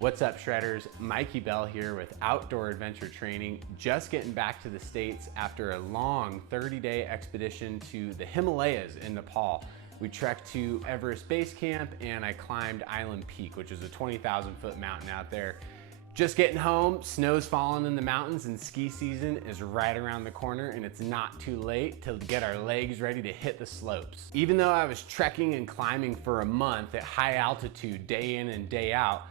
What's up, Shredders? Mikey Bell here with Outdoor Adventure Training. Just getting back to the States after a long 30-day expedition to the Himalayas in Nepal. We trekked to Everest Base Camp and I climbed Island Peak, which is a 20,000 foot mountain out there. Just getting home, snow's falling in the mountains and ski season is right around the corner, and it's not too late to get our legs ready to hit the slopes. Even though I was trekking and climbing for a month at high altitude day in and day out,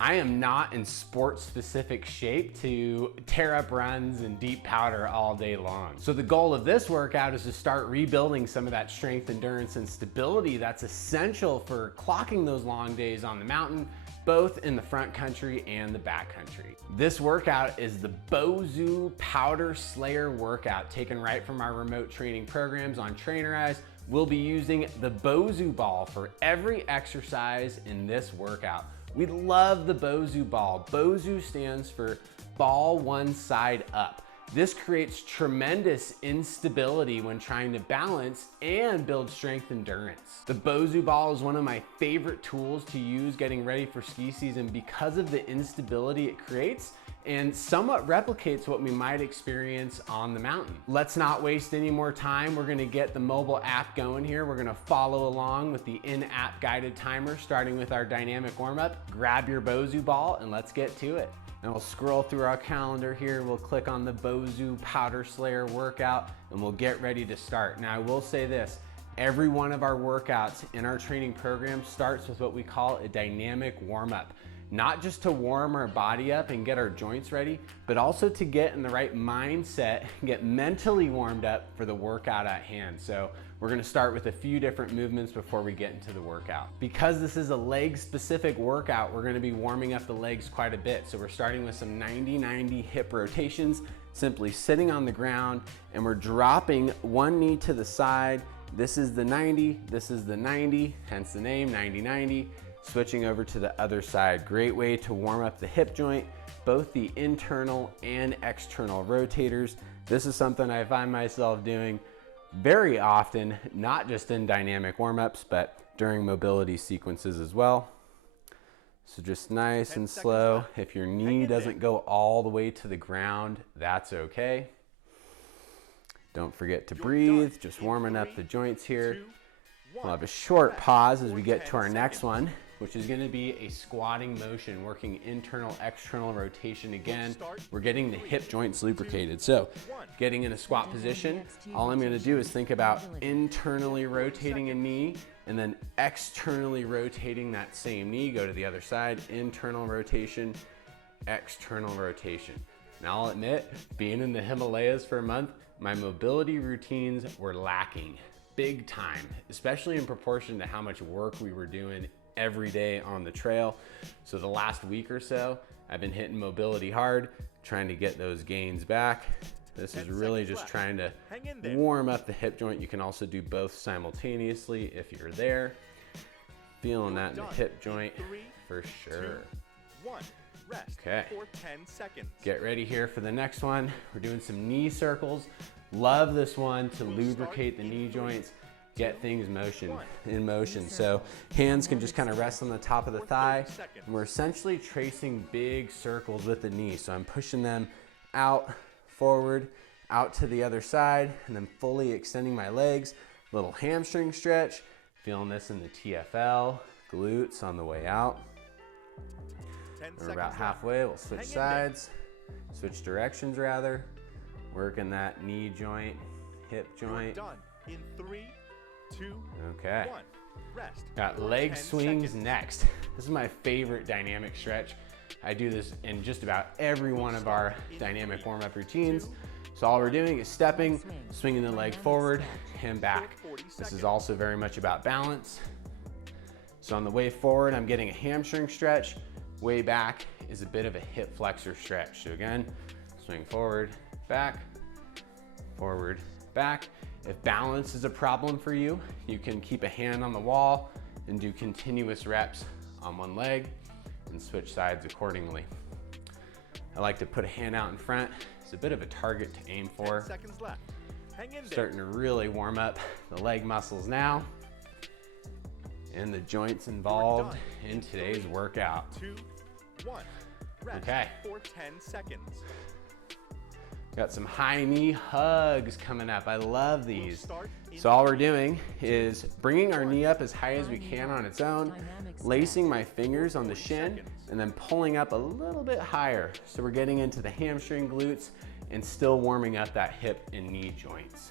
I am not in sport-specific shape to tear up runs and deep powder all day long. So the goal of this workout is to start rebuilding some of that strength, endurance, and stability that's essential for clocking those long days on the mountain, both in the front country and the back country. This workout is the Bosu Powder Slayer workout, taken right from our remote training programs on Trainerize. We'll be using the Bosu ball for every exercise in this workout. We love the Bosu ball. Bosu stands for ball one side up. This creates tremendous instability when trying to balance and build strength endurance. The Bosu ball is one of my favorite tools to use getting ready for ski season because of the instability it creates and somewhat replicates what we might experience on the mountain. Let's not waste any more time. We're gonna get the mobile app going here. We're gonna follow along with the in-app guided timer, starting with our dynamic warm-up. Grab your Bosu ball and let's get to it. And we'll scroll through our calendar here. We'll click on the Bosu Powder Slayer workout and we'll get ready to start. Now I will say this, every one of our workouts in our training program starts with what we call a dynamic warm-up. Not just to warm our body up and get our joints ready, but also to get in the right mindset, get mentally warmed up for the workout at hand. So we're gonna start with a few different movements before we get into the workout. Because this is a leg specific workout, we're gonna be warming up the legs quite a bit. So we're starting with some 90-90 hip rotations, simply sitting on the ground, and we're dropping one knee to the side. This is the 90, this is the 90, hence the name 90-90. Switching over to the other side. Great way to warm up the hip joint, both the internal and external rotators. This is something I find myself doing very often, not just in dynamic warm-ups, but during mobility sequences as well. So just nice and slow. If your knee doesn't go all the way to the ground, that's okay. Don't forget to breathe, just warming up the joints here. We'll have a short pause as we get to our next one, which is gonna be a squatting motion, working internal, external rotation again. We're getting the hip joints lubricated. So getting in a squat position, all I'm gonna do is think about internally rotating a knee and then externally rotating that same knee. Go to the other side, internal rotation, external rotation. Now I'll admit, being in the Himalayas for a month, my mobility routines were lacking big time, especially in proportion to how much work we were doing every day on the trail. So the last week or so, I've been hitting mobility hard, trying to get those gains back. This is really just trying to warm up the hip joint. You can also do both simultaneously if you're there. Feeling that in the hip joint for sure. Okay, get ready here for the next one. We're doing some knee circles. Love this one to lubricate the knee joints, get things in motion. So hands can just kind of rest on the top of the thigh. And we're essentially tracing big circles with the knee. So I'm pushing them out, forward, out to the other side, and then fully extending my legs. Little hamstring stretch. Feeling this in the TFL, glutes on the way out. We're about halfway, we'll switch sides, switch directions rather. Working that knee joint, hip joint. Done in 3, 2, okay. 1. Rest. Got leg swings next. This is my favorite dynamic stretch. I do this in just about every one of our dynamic warm-up routines. So all we're doing is stepping, swinging the leg forward and back. This is also very much about balance. So on the way forward, I'm getting a hamstring stretch. Way back is a bit of a hip flexor stretch. So again, swing forward, back, forward, back. If balance is a problem for you, you can keep a hand on the wall and do continuous reps on one leg and switch sides accordingly. I like to put a hand out in front. It's a bit of a target to aim for. 10 seconds left. Hang in there. Starting to really warm up the leg muscles now and the joints involved in today's workout. 2, 1. Rest Okay. for 10 seconds. Got some high knee hugs coming up. I love these. Start in So all we're doing is bringing our knee up as high as we can on its own, lacing my fingers on the shin, and then pulling up a little bit higher. So we're getting into the hamstring, glutes, and still warming up that hip and knee joints.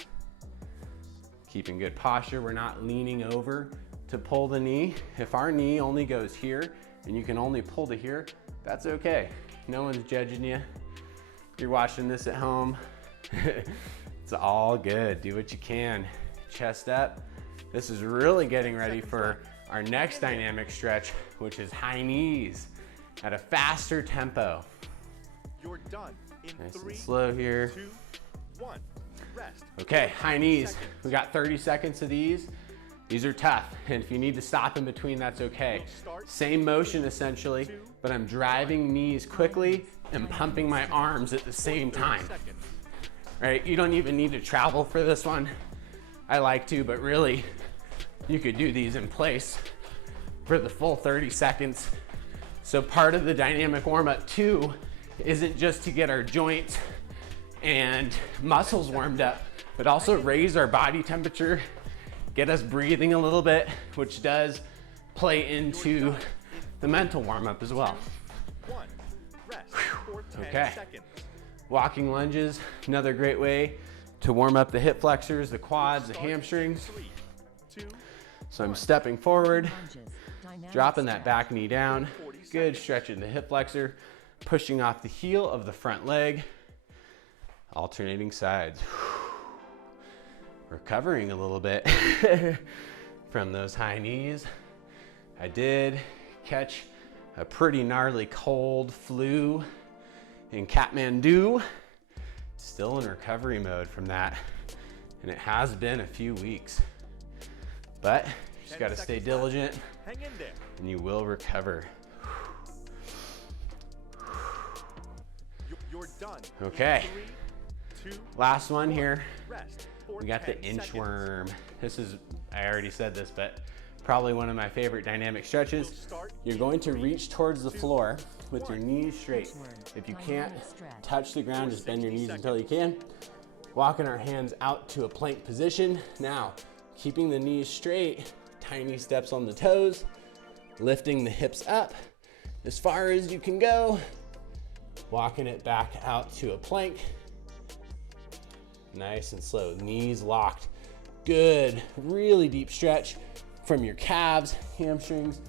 Keeping good posture. We're not leaning over to pull the knee. If our knee only goes here and you can only pull to here, that's okay. No one's judging you. If you're watching this at home, it's all good. Do what you can. Chest up. This is really getting ready for our next dynamic stretch, which is high knees at a faster tempo. You're done in Nice 3, and slow here. 2, 1. Rest. Okay, high knees. We got 30 seconds of these. These are tough, and if you need to stop in between, that's okay. Same motion essentially, but I'm driving knees quickly and pumping my arms at the same time. Right? You don't even need to travel for this one. I like to, but really, you could do these in place for the full 30 seconds. So part of the dynamic warm-up too isn't just to get our joints and muscles warmed up, but also raise our body temperature, get us breathing a little bit, which does play into the mental warm-up as well. 1. Rest for 10 Okay. seconds. Walking lunges, another great way to warm up the hip flexors, the quads, the hamstrings. 3, 2, So I'm stepping forward, dropping that back knee down, good stretch in the hip flexor, pushing off the heel of the front leg, alternating sides. Recovering a little bit from those high knees. I did catch a pretty gnarly cold flu in Kathmandu. Still in recovery mode from that, and it has been a few weeks. But you just gotta stay diligent hang in there. and you will recover. You're done. Okay, 3, 2, last one here. rest for We got 10 the seconds. inchworm. This is, I already said this, but probably one of my favorite dynamic stretches. You're going to reach towards the floor with your knees straight. If you can't touch the ground, just bend your knees until you can. Walking our hands out to a plank position. Now, keeping the knees straight, tiny steps on the toes, lifting the hips up as far as you can go, walking it back out to a plank. Nice and slow, knees locked. Good, really deep stretch from your calves, hamstrings,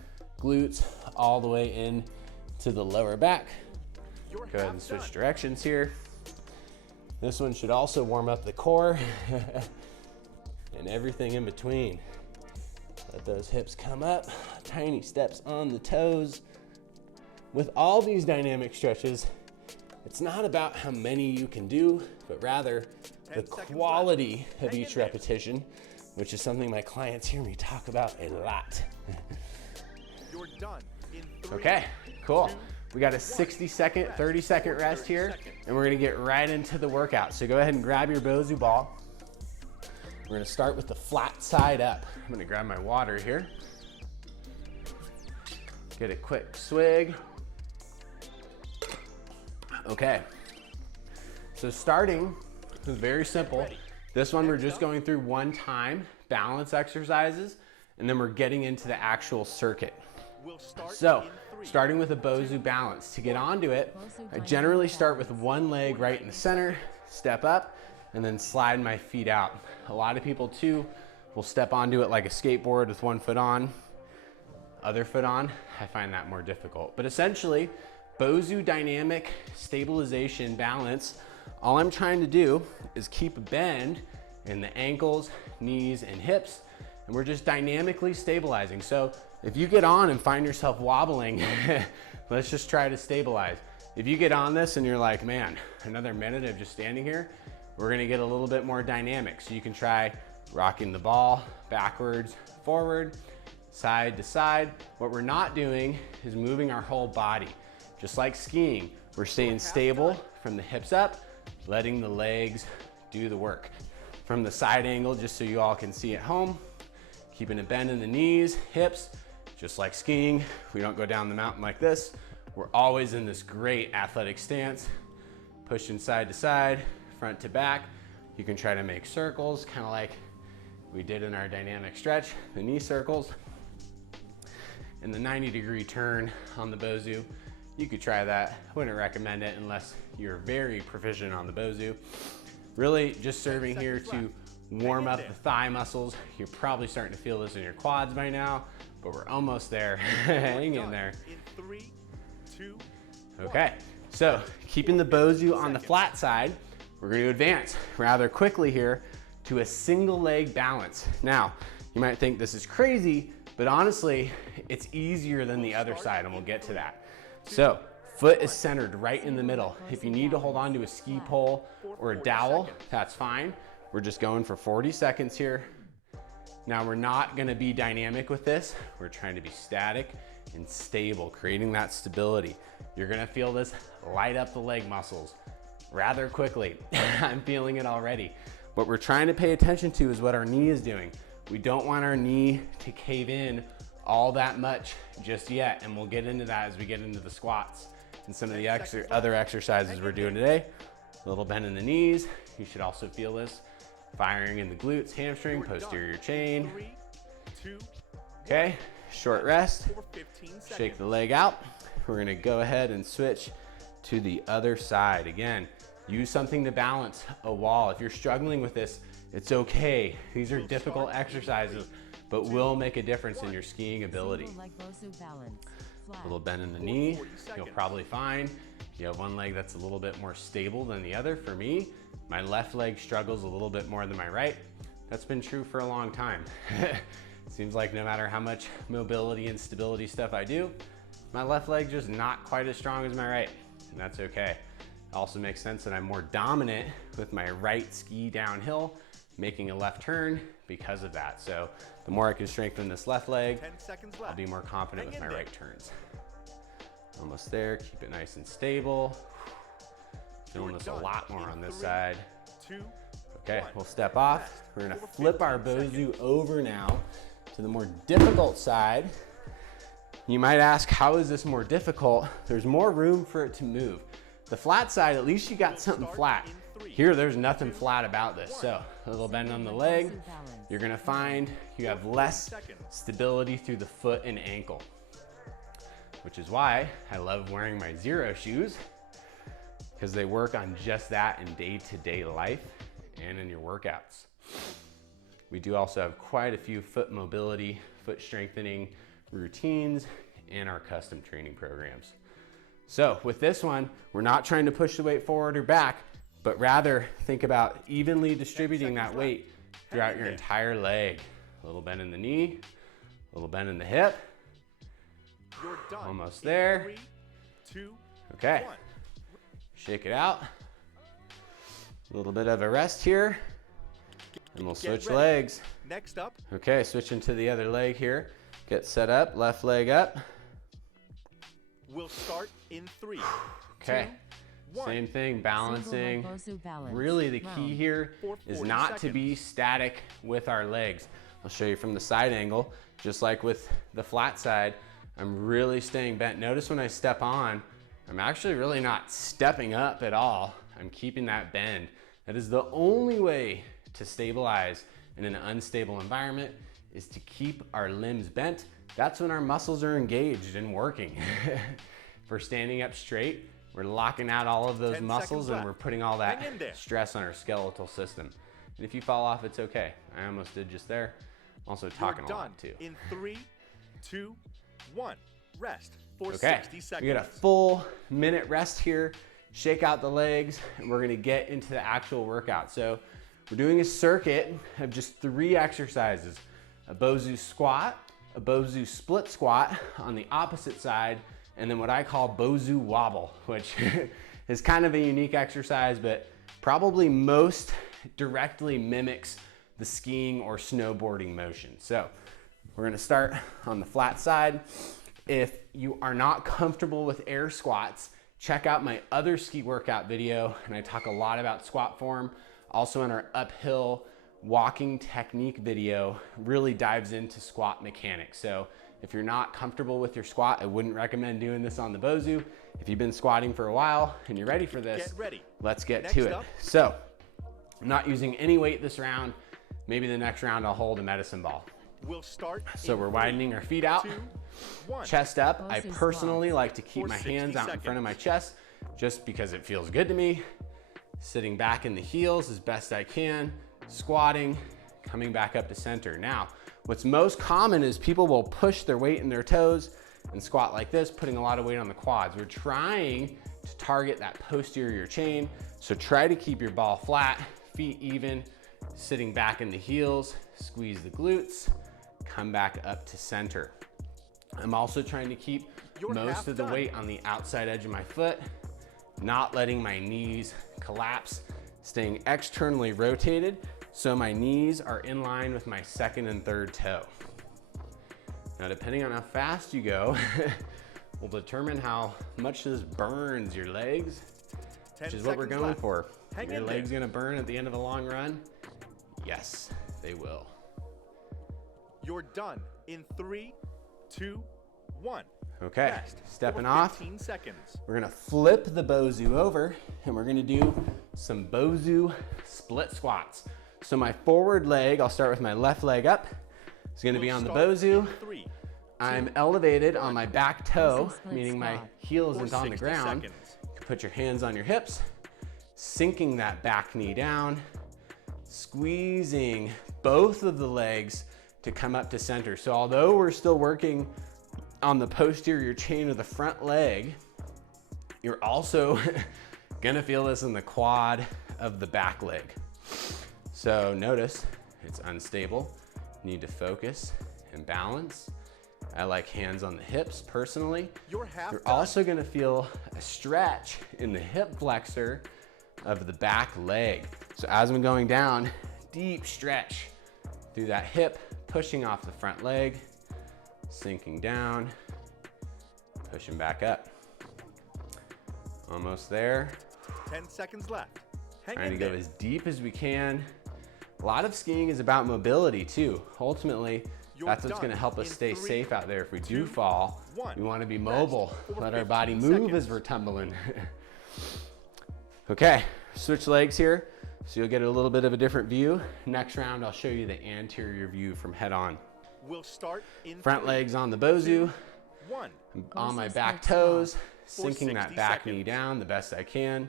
glutes, all the way in to the lower back. You're Go ahead and half switch done. directions here. This one should also warm up the core and everything in between. Let those hips come up, tiny steps on the toes. With all these dynamic stretches, it's not about how many you can do, but rather the 10 seconds quality left. of Hang each in there. repetition, which is something my clients hear me talk about a lot. You're done in 3, Okay, cool. 2, We got a 60-second, 30-second rest here, and we're gonna get right into the workout. So go ahead and grab your Bosu ball. We're gonna start with the flat side up. I'm gonna grab my water here. Get a quick swig. Okay, so starting is very simple. This one we're just going through one time, balance exercises, and then we're getting into the actual circuit. We'll start So, in 3, starting with a Bosu balance. To get onto it, I generally start with one leg right in the center, step up, and then slide my feet out. A lot of people too will step onto it like a skateboard with one foot on, other foot on. I find that more difficult. But essentially, Bosu dynamic stabilization balance, all I'm trying to do is keep a bend in the ankles, knees, and hips, and we're just dynamically stabilizing. So if you get on and find yourself wobbling, let's just try to stabilize. If you get on this and you're like, man, another minute of just standing here, we're gonna get a little bit more dynamic. So you can try rocking the ball backwards, forward, side to side. What we're not doing is moving our whole body. Just like skiing, we're staying stable from the hips up, letting the legs do the work. From the side angle, just so you all can see at home, keeping a bend in the knees, hips, just like skiing. We don't go down the mountain like this. we're always in this great athletic stance, pushing side to side, front to back. You can try to make circles, kind of like we did in our dynamic stretch, the knee circles. And the 90-degree turn on the Bosu, you could try that. Wouldn't recommend it unless you're very proficient on the Bosu. Really just serving here to warm up the thigh muscles. You're probably starting to feel this in your quads by now, but we're almost there. Hang in there. In 3, 2, Okay, so keeping the Bosu on the flat side, we're going to advance rather quickly here to a single leg balance. Now, you might think this is crazy, but honestly, it's easier than the other side, and we'll get to that. So, foot is centered right in the middle. If you need to hold on to a ski pole or a dowel, that's fine. We're just going for 40 seconds here. Now, we're not gonna be dynamic with this. We're trying to be static and stable, creating that stability. You're gonna feel this light up the leg muscles rather quickly. I'm feeling it already. What we're trying to pay attention to is what our knee is doing. We don't want our knee to cave in all that much just yet, and we'll get into that as we get into the squats and some of the other exercises we're doing today. A little bend in the knees. You should also feel this firing in the glutes, hamstring, posterior chain. 3, 2, Okay, short rest. for 15 seconds. Shake the leg out. We're gonna go ahead and switch to the other side. Again, use something to balance a wall. If you're struggling with this, it's okay. These are difficult exercises, but will make a difference in your skiing ability. A little bend in the knee, you'll probably find you have one leg that's a little bit more stable than the other. For me, my left leg struggles a little bit more than my right. That's been true for a long time. Seems like no matter how much mobility and stability stuff I do, my left leg just not quite as strong as my right, and that's okay. It also makes sense that I'm more dominant with my right ski downhill, making a left turn because of that. So the more I can strengthen this left leg, 10 seconds left. I'll be more confident with Hang my in there. right turns. Almost there, keep it nice and stable. Doing You're this a done lot more in on this 3, side. 2, Okay, 1. we'll step off. We're gonna For flip our 15 Bosu over now to the more difficult side. You might ask, how is this more difficult? There's more room for it to move. The flat side, at least you got something flat. Here, there's nothing flat about this. So a little bend on the leg. You're gonna find you have less stability through the foot and ankle, which is why I love wearing my Zero shoes, because they work on just that in day-to-day life and in your workouts. We do also have quite a few foot mobility, foot strengthening routines in our custom training programs. So with this one, we're not trying to push the weight forward or back, but rather think about evenly distributing that weight throughout your entire leg. A little bend in the knee, a little bend in the hip. You're done. Almost in there. 3, 2, Okay, 1. shake it out. A little bit of a rest here, and we'll switch ready. legs. Next up, Okay, switching to the other leg here. Get set up, left leg up. we'll start in 3, Okay, 2, 1. same thing, balancing. Really the key here For is 40 not to be static with our legs. I'll show you from the side angle, just like with the flat side, I'm really staying bent. Notice when I step on, I'm actually really not stepping up at all. I'm keeping that bend. That is the only way to stabilize in an unstable environment, is to keep our limbs bent. That's when our muscles are engaged and working. If we're standing up straight, we're locking out all of those 10 muscles seconds and left. we're putting all that Hang in there. stress on our skeletal system. And if you fall off, it's okay. I almost did just there. I'm also talking You're a done lot too. in 3, 2, 1. Rest for Okay, 60 seconds. we got a full minute rest here. Shake out the legs, and we're gonna get into the actual workout. So we're doing a circuit of just 3 exercises: a Bosu squat, a Bosu split squat on the opposite side, and then what I call Bosu wobble, which is kind of a unique exercise, but probably most directly mimics the skiing or snowboarding motion. So we're gonna start on the flat side. If you are not comfortable with air squats, check out my other ski workout video, and I talk a lot about squat form. Also in our uphill walking technique video, really dives into squat mechanics. So If you're not comfortable with your squat, I wouldn't recommend doing this on the Bosu. If you've been squatting for a while and you're ready for this, let's get to it. So I'm not using any weight this round. Maybe the next round I'll hold a medicine ball. We'll start. So we're widening our feet out, 2, 1. chest up. I personally like to keep my hands out in front of my chest just because it feels good to me. Sitting back in the heels as best I can, squatting, coming back up to center. Now, what's most common is people will push their weight in their toes and squat like this, putting a lot of weight on the quads. We're trying to target that posterior chain. So try to keep your ball flat, feet even, sitting back in the heels, squeeze the glutes, come back up to center. I'm also trying to keep most of the weight on the outside edge of my foot, not letting my knees collapse, staying externally rotated so my knees are in line with my second and third toe. Now, depending on how fast you go, will determine how much this burns your legs, which is what we're going for. Are your legs gonna burn at the end of a long run? Yes, they will. You're done in 3, 2, 1. Okay, Rest stepping for off. 15 seconds. We're gonna flip the Bosu over and we're gonna do some Bosu split squats. So my forward leg, I'll start with my left leg up. It's gonna be on the Bosu. 3, I'm elevated on my back toe, split meaning my squat. heel isn't on the 60 ground. seconds. You can put your hands on your hips, sinking that back knee down, squeezing both of the legs to come up to center. So although we're still working on the posterior chain of the front leg, you're also gonna feel this in the quad of the back leg. So notice it's unstable. You need to focus and balance. I like hands on the hips personally. You're also gonna feel a stretch in the hip flexor of the back leg. So as I'm going down, deep stretch through that hip, pushing off the front leg, sinking down, pushing back up. Almost there. 10 seconds left. Trying to go as deep as we can. A lot of skiing is about mobility too. Ultimately, that's what's gonna help us stay safe out there. If we do fall, we wanna be mobile. Let our body move as we're tumbling. Okay, switch legs here. So you'll get a little bit of a different view. Next round, I'll show you the anterior view from head on. We'll start in Front legs on the Bosu. 1. I'm on my Bosu back split toes, for sinking that 60 back knee seconds. down the best I can, and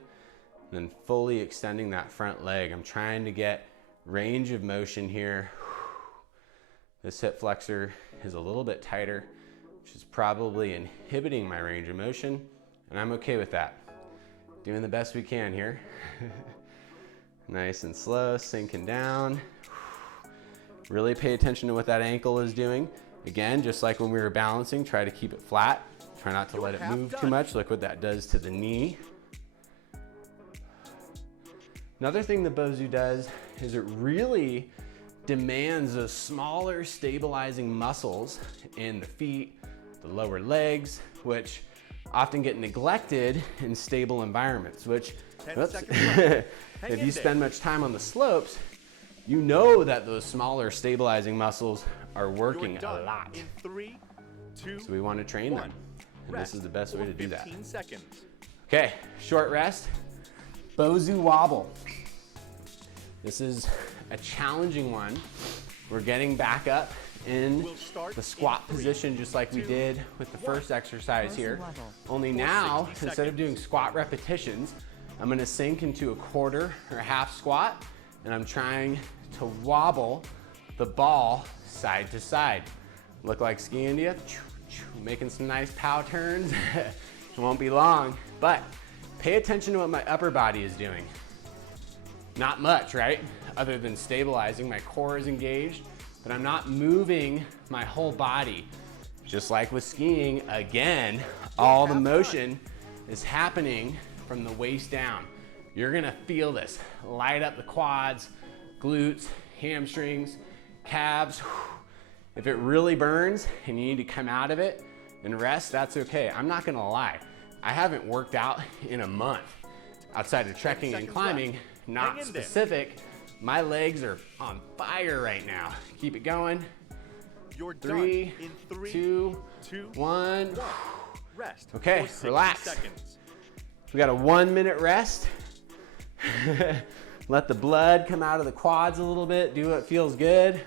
then fully extending that front leg. I'm trying to get range of motion here. This hip flexor is a little bit tighter, which is probably inhibiting my range of motion, and I'm okay with that. Doing the best we can here. Nice and slow, sinking down. Really pay attention to what that ankle is doing. Again, just like when we were balancing, try to keep it flat. Try not to let it move too much. Look what that does to the knee. Another thing the Bosu does is it really demands those smaller stabilizing muscles in the feet, the lower legs, which often get neglected in stable environments, which, 10 seconds left. if you spend much time on the slopes, you know that those smaller stabilizing muscles are working a lot. In 3, 2, So we want to train them. And this is the best way to do that. 15 seconds. Okay, short rest. Bosu wobble. This is a challenging one. We're getting back up in the squat position just like we did with the first exercise here. Only now, instead of doing squat repetitions, I'm gonna sink into a quarter or half squat, and I'm trying to wobble the ball side to side. Look like Ski India, making some nice pow turns. It won't be long, but pay attention to what my upper body is doing. Not much, right? Other than stabilizing, my core is engaged, but I'm not moving my whole body. Just like with skiing, again, all the motion is happening from the waist down. You're gonna feel this. Light up the quads, glutes, hamstrings, calves. If it really burns and you need to come out of it and rest, that's okay. I'm not gonna lie. I haven't worked out in a month. Outside of trekking and climbing, not specific, my legs are on fire right now. Keep it going. You're 3, done in 3, 2, 2, 1. Rest. Okay, for 60 relax. seconds. We got a 1-minute rest. Let the blood come out of the quads a little bit. Do what feels good.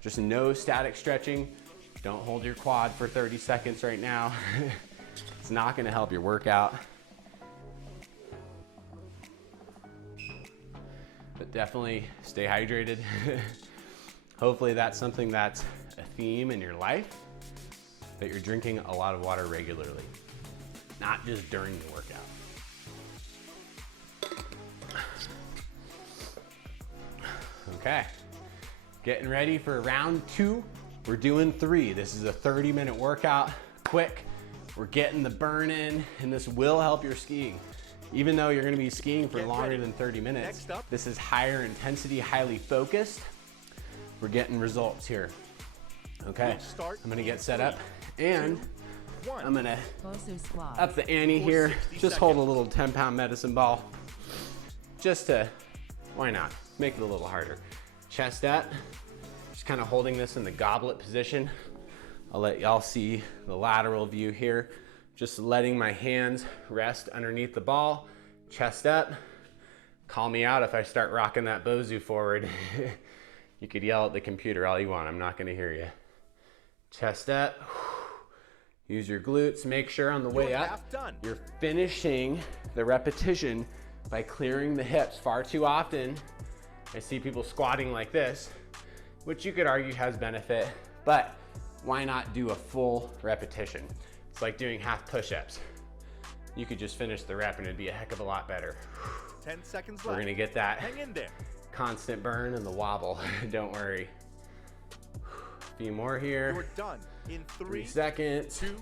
Just no static stretching. Don't hold your quad for 30 seconds right now. It's not gonna help your workout. But definitely stay hydrated. Hopefully that's something that's a theme in your life, that you're drinking a lot of water regularly, not just during the workout. Okay, getting ready for round 2. We're doing 3. This is a 30-minute workout, quick. We're getting the burn in, and this will help your skiing. Even though you're gonna be skiing for longer than 30 minutes, this is higher intensity, highly focused. We're getting results here. Okay, I'm gonna get set up, and I'm gonna up the ante here. Just hold a little 10-pound medicine ball. Just to, why not? Make it a little harder. Chest up, just kind of holding this in the goblet position. I'll let y'all see the lateral view here. Just letting my hands rest underneath the ball, chest up. Call me out if I start rocking that Bosu forward. You could yell at the computer all you want, I'm not gonna hear you. Chest up, use your glutes. Make sure on the way up, you're finishing the repetition by clearing the hips. Far too often, I see people squatting like this, which you could argue has benefit, but why not do a full repetition? It's like doing half push-ups. You could just finish the rep and it'd be a heck of a lot better. 10 seconds left. We're gonna get that Hang in there. constant burn and the wobble, don't worry. A few more here. You're done in 3 seconds. 2,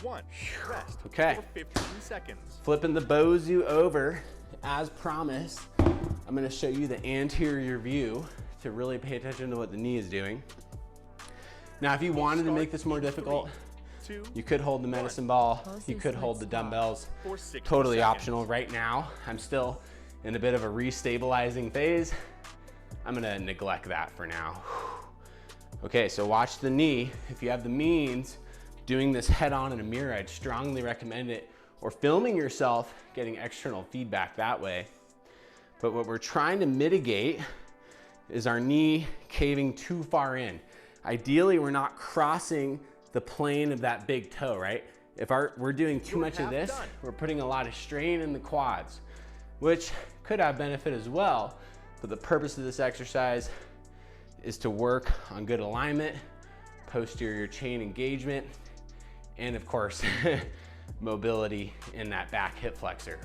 1. Rest. Okay. For 15 seconds. Flipping the Bosu over, as promised. I'm gonna show you the anterior view to really pay attention to what the knee is doing. Now, if you wanted to make this more difficult, you could hold the medicine ball, you could hold the dumbbells, totally optional. Right now, I'm still in a bit of a restabilizing phase. I'm gonna neglect that for now. Okay, so watch the knee. If you have the means, doing this head on in a mirror, I'd strongly recommend it, or filming yourself, getting external feedback that way. But what we're trying to mitigate is our knee caving too far in. Ideally, we're not crossing the plane of that big toe, right? If we're doing too much of this, we're putting a lot of strain in the quads, which could have benefit as well. But the purpose of this exercise is to work on good alignment, posterior chain engagement, and of course, mobility in that back hip flexor.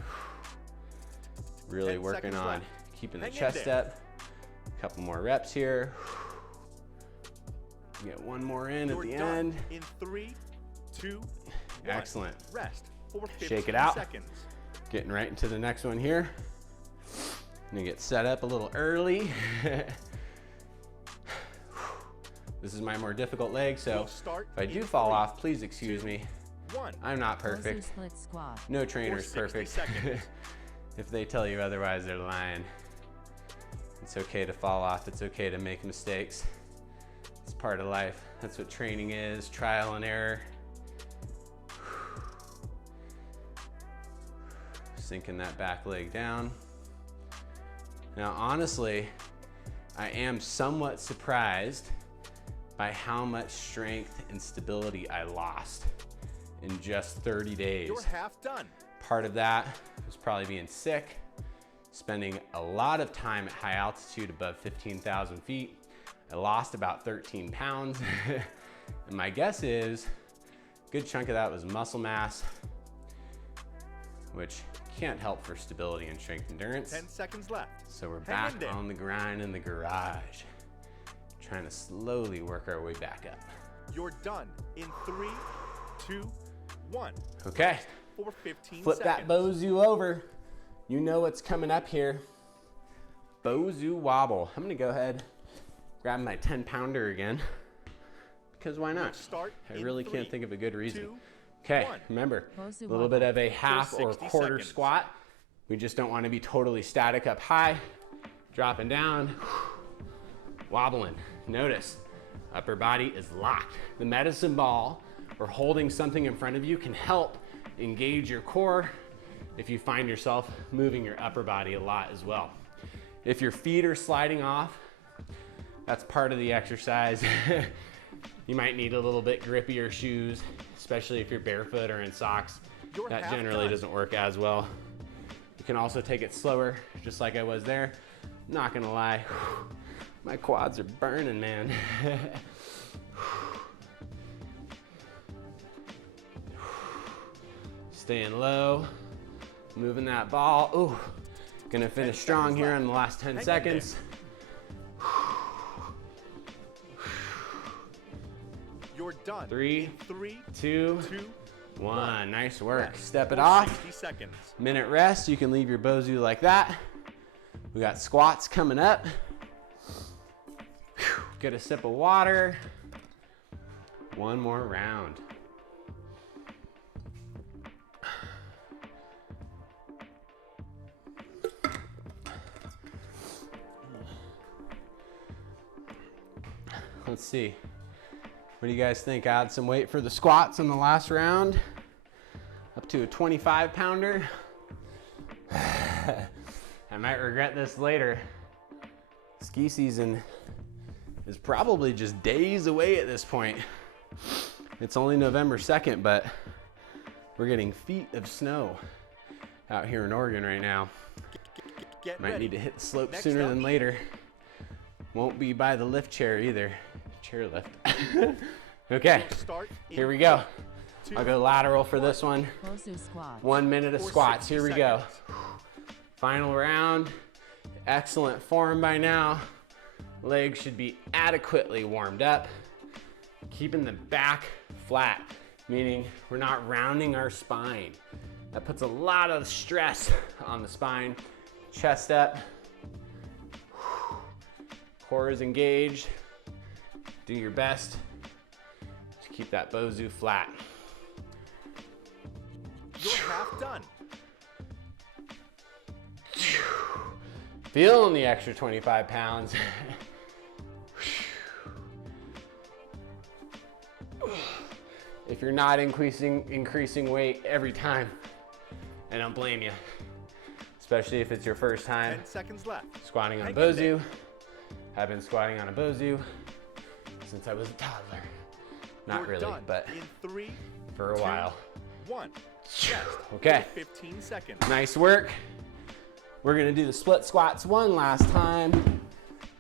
Really working on keeping the chest up. A couple more reps here. Get one more in at the end. In 3, 2, 1. Excellent. Rest for 15 Shake it out. seconds. Getting right into the next one here. I'm gonna get set up a little early. This is my more difficult leg, so if I do fall off, please excuse me. I'm not perfect. No trainer's perfect. If they tell you otherwise, they're lying. It's okay to fall off. It's okay to make mistakes. It's part of life. That's what training is, trial and error. Sinking that back leg down. Now, honestly, I am somewhat surprised by how much strength and stability I lost in just 30 days. You're half done. Part of that was probably being sick, spending a lot of time at high altitude above 15,000 feet. I lost about 13 pounds. And my guess is a good chunk of that was muscle mass, which can't help for stability and strength endurance. 10 seconds left. So we're back on the grind in the garage, trying to slowly work our way back up. You're done in 3, 2, 1. Okay. For 15 Flip seconds. that Bosu over. You know what's coming up here. Bosu wobble. I'm gonna go ahead, grab my 10-pounder again, because why not? I really can't think of a good reason. Okay, remember, a little bit of a half or quarter squat. We just don't want to be totally static up high, dropping down, wobbling. Notice, Upper body is locked. The medicine ball or holding something in front of you can help engage your core if you find yourself moving your upper body a lot as well. If your feet are sliding off, that's part of the exercise. You might need a little bit grippier shoes, especially if you're barefoot or in socks. That generally doesn't work as well. You can also take it slower, just like I was there. Not gonna lie, my quads are burning, man. Staying low, moving that ball. Ooh, gonna finish strong here in the last 10 seconds. You're done. 3, 2, 1. Nice work. Rest. Step it off. 60 seconds. Minute rest. You can leave your Bosu like that. We got squats coming up. Get a sip of water. One more round. Let's see. What do you guys think? Add some weight for the squats in the last round. Up to a 25 pounder. I might regret this later. Ski season is probably just days away at this point. It's only November 2nd, but we're getting feet of snow out here in Oregon right now. Might need to hit the slope sooner than later. Won't be by the lift chair either. Chairlift. Okay, here we go. I'll go lateral for this one. 1 minute of squats. Here we go. Final round. Excellent form by now. Legs should be adequately warmed up. Keeping the back flat, meaning we're not rounding our spine. That puts a lot of stress on the spine. Chest up. Core is engaged. Do your best to keep that Bosu flat. You're half done. Feeling the extra 25 pounds. If you're not increasing weight every time, I don't blame you. Especially if it's your first time 10 seconds left. squatting on a Bosu. I've been squatting on a Bosu since I was a toddler. Not really, but for a while. 1. Okay. 15 seconds. Nice work. We're gonna do the split squats one last time,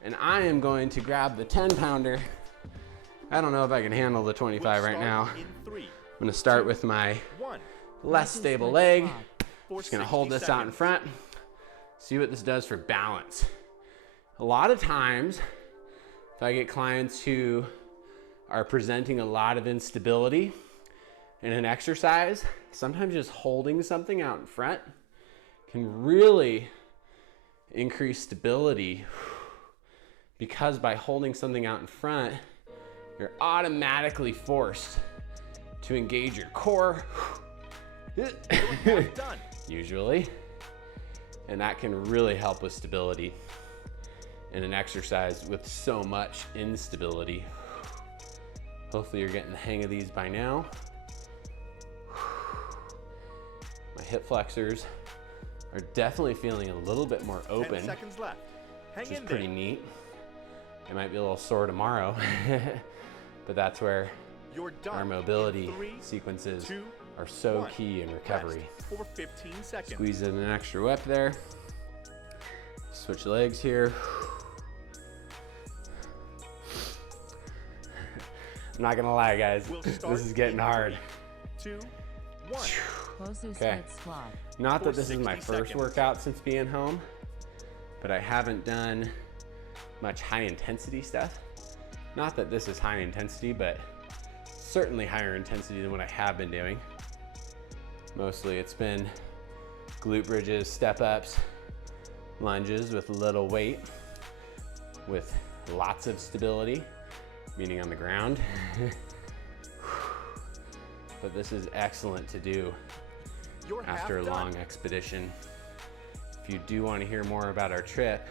and I am going to grab the 10 pounder. I don't know if I can handle the 25 right now. I'm gonna start with my less stable leg. Just gonna hold this out in front. See what this does for balance. A lot of times, if I get clients who are presenting a lot of instability in an exercise, sometimes just holding something out in front can really increase stability, because by holding something out in front, you're automatically forced to engage your core, usually, and that can really help with stability in an exercise with so much instability. Hopefully you're getting the hang of these by now. My hip flexors are definitely feeling a little bit more open, 10 seconds left. which is pretty neat. They might be a little sore tomorrow, but that's where our mobility sequences are so key in recovery. For 15 seconds. Squeeze in an extra rep there. Switch legs here. I'm not gonna lie, guys, this is getting hard. 2, 1. Okay. Not that this is my first workout since being home, but I haven't done much high intensity stuff. Not that this is high intensity, but certainly higher intensity than what I have been doing. Mostly it's been glute bridges, step ups, lunges with little weight, with lots of stability, meaning on the ground. But this is excellent to do after a long expedition. If you do want to hear more about our trip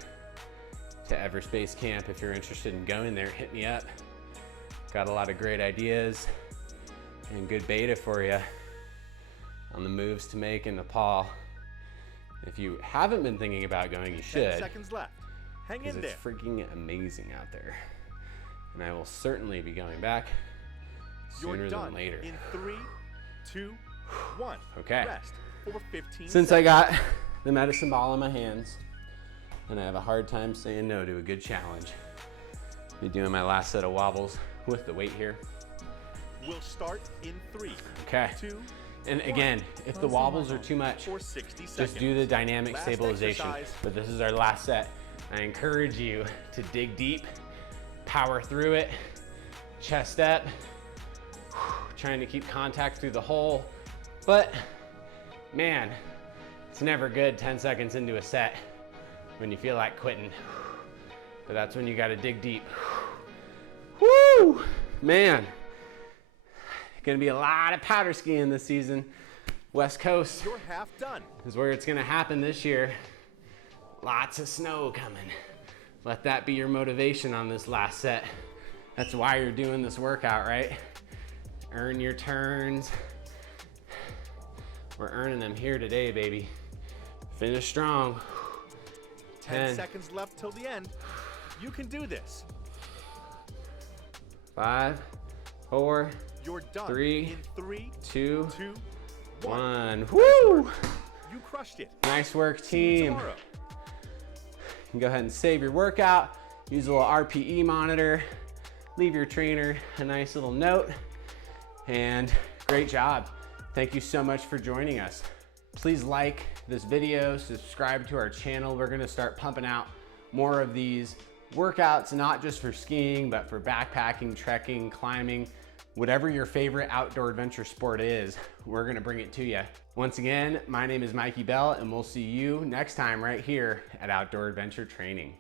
to Everest Base Camp, if you're interested in going there, hit me up. Got a lot of great ideas and good beta for you on the moves to make in Nepal. If you haven't been thinking about going, you should. 10 seconds left. Hang in there. It's freaking amazing out there. And I will certainly be going back sooner than later. In 3, 2, 1. Okay. Rest for 15 Since seconds. I got the medicine ball in my hands and I have a hard time saying no to a good challenge, I'll be doing my last set of wobbles with the weight here. We'll start in 3, Okay. 2, And again, if the wobbles are too much, for 60 seconds. just do the dynamic Last stabilization. exercise. But this is our last set. I encourage you to dig deep, power through it, chest up, trying to keep contact through the hole. But man, it's never good 10 seconds into a set when you feel like quitting. But that's when you gotta dig deep. Woo, man. Gonna be a lot of powder skiing this season. West Coast You're half done. is where it's gonna happen this year. Lots of snow coming. Let that be your motivation on this last set. That's why you're doing this workout, right? Earn your turns. We're earning them here today, baby. Finish strong. 10 seconds left till the end. You can do this. 5, 4, You're done. 3, in 3, 2, 2, 1. Woo! You crushed it. Nice work, See you team. tomorrow. You can go ahead and save your workout, use a little RPE monitor, leave your trainer a nice little note, and great job. Thank you so much for joining us. Please like this video, subscribe to our channel. We're gonna start pumping out more of these workouts, not just for skiing, but for backpacking, trekking, climbing, whatever your favorite outdoor adventure sport is, we're gonna bring it to you. Once again, my name is Mikey Bell, and we'll see you next time right here at Outdoor Adventure Training.